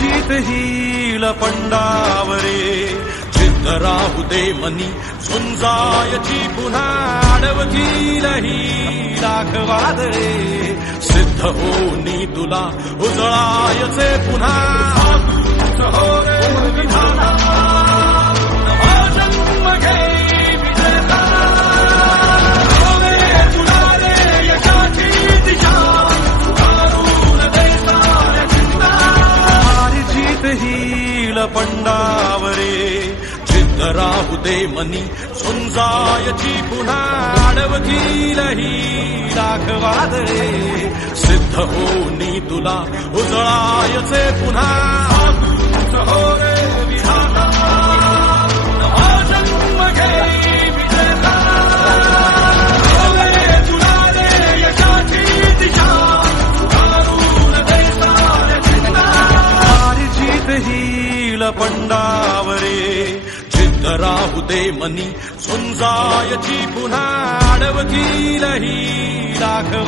जीत heal पंडावरे जिद्द राहू दे मनी झुंजायची पुन्हा अडवतील ही दाखवादरे सिद्ध होनी तुला उजळायचे पुन्हा हो रे विधाता नवा जन्म घे विजेता हो रे तुला रे यशाची दिशा उभारून दे साऱ्या चिंता हार जीत हील पंडावरे जिद्द राहू दे मनी झुंजायची पुन्हा अडवतील ही दाखवादरे सिद्ध होनी तुला उजळायचे पुन्हा हो रे विधाता नवा जन्म घे विजेता हो रे तुला रे यशाची दिशा उभारून दे साऱ्या चिंता हार जीत हील पंडावरे जिद्द राहू दे मनी झुंजायची पुन्हा अडवतील ही दाखवा